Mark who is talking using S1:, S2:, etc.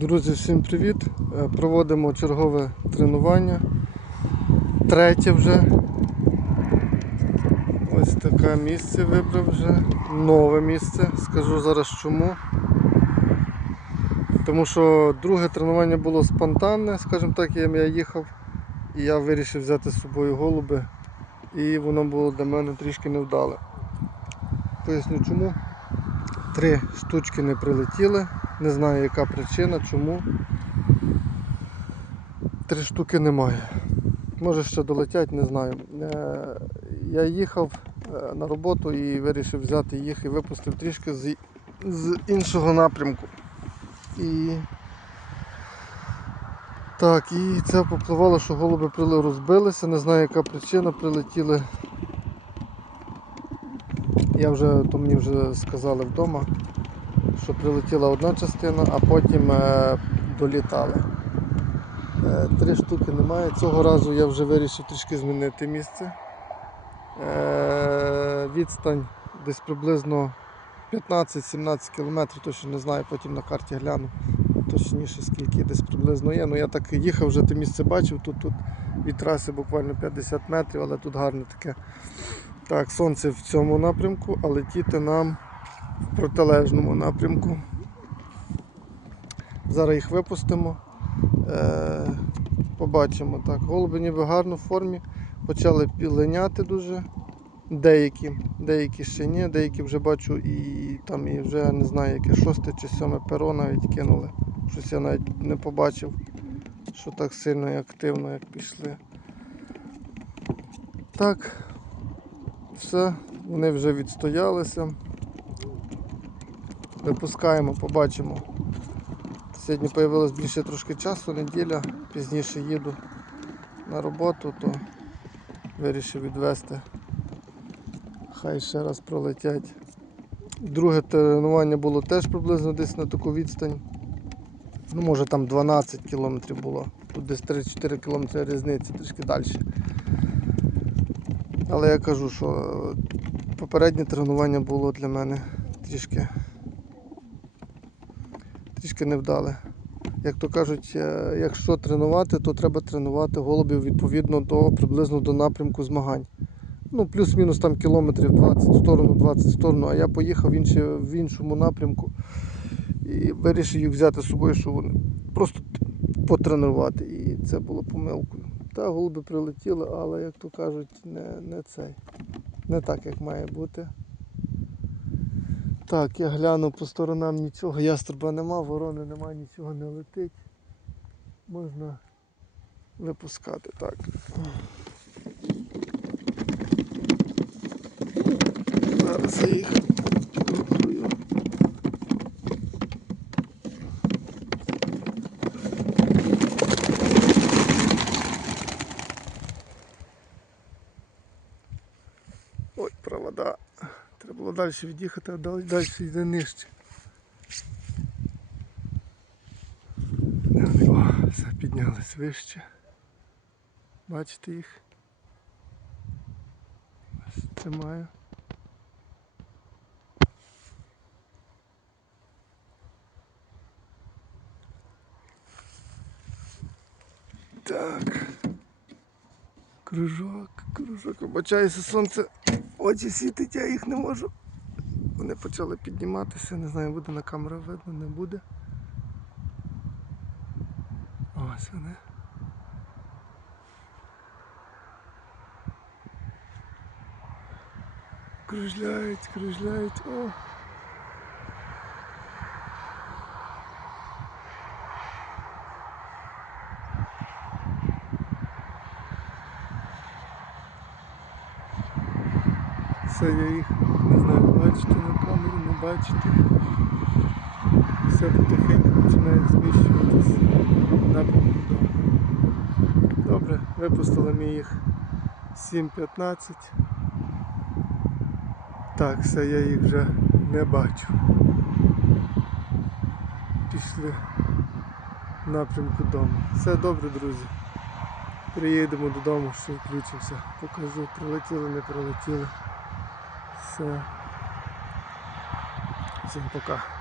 S1: Друзі, всім привіт! Е, Проводимо чергове тренування. Третє вже. Ось таке місце вибрав вже. Нове місце. Скажу зараз чому. Тому що друге тренування було спонтанне, скажімо так, я я їхав і я вирішив взяти з собою голуби. І воно було для мене трішки невдале. Поясню чому. Три штучки не прилетіли. Не знаю яка причина, чому. Три штуки немає. Може ще долетять, не знаю. Е, Я їхав е, на роботу і вирішив взяти їх і випустив трішки з, з іншого напрямку. І так, і це попливало, що голуби розбилися, не знаю яка причина, прилетіли. Я вже, то мені вже сказали вдома, що прилетіла одна частина, а потім е, долітали. Е, три штуки немає. Цього разу я вже вирішив трішки змінити місце. Е, відстань десь приблизно 15-17 кілометрів, точно не знаю, потім на карті гляну. Точніше скільки десь приблизно є. Ну я так їхав, вже те місце бачив, тут, тут від траси буквально 50 метрів, але тут гарне таке. Так, сонце в цьому напрямку, а летіти нам в протилежному напрямку. Зараз їх випустимо. Е, побачимо. Так, голуби ніби гарно в формі. Почали піленяти дуже. Деякі, деякі ще ні, деякі вже бачу і там і вже не знаю, яке шосте чи сьоме перо навіть кинули. Щось я навіть не побачив, що так сильно і активно як пішли. Так, все, вони вже відстоялися. Випускаємо, побачимо. Сьогодні з'явилось більше трошки часу, неділя, пізніше їду на роботу, то вирішив відвести. Хай ще раз пролетять. Друге тренування було теж приблизно десь на таку відстань. Ну, може там 12 кілометрів було. Тут десь 3-4 кілометри різниці, трішки далі. Але я кажу, що попереднє тренування було для мене трішки, трішки невдале. Як то кажуть, е, якщо тренувати, то треба тренувати голубів відповідно до приблизно до напрямку змагань. Ну, плюс-мінус там кілометрів 20 в сторону, 20 в сторону, а я поїхав в, інші, в іншому напрямку і вирішив їх взяти з собою, щоб вони просто потренувати. І це було помилкою. Та голуби прилетіли, але, як то кажуть, не, не цей. Не так, як має бути. Так, я гляну по сторонам нічого, ястреба нема, ворони нема, нічого не летить. Можна випускати так. Зараз їх підготую. Ой, провода. Треба було далі від'їхати, а далі йде нижче. О, все, піднялись вище. Бачите їх? Ось Тримаю. Так. Кружок, кружок. Обачаюся, сонце очі світить, я їх не можу. Вони почали підніматися, не знаю, буде на камеру видно, не буде. Ось вони. Кружляють, кружляють. О. Все, я їх не знаю, бачите на камеру, не бачите. Все потихеньку починає зміщуватись напрямку дому. Добре, випустили ми їх 7.15. Так, все, я їх вже не бачу. Пішли в напрямку дому. Все добре, друзі. Приїдемо додому, ще включимося. Покажу, прилетіли, не прилетіли. Все. Всім пока.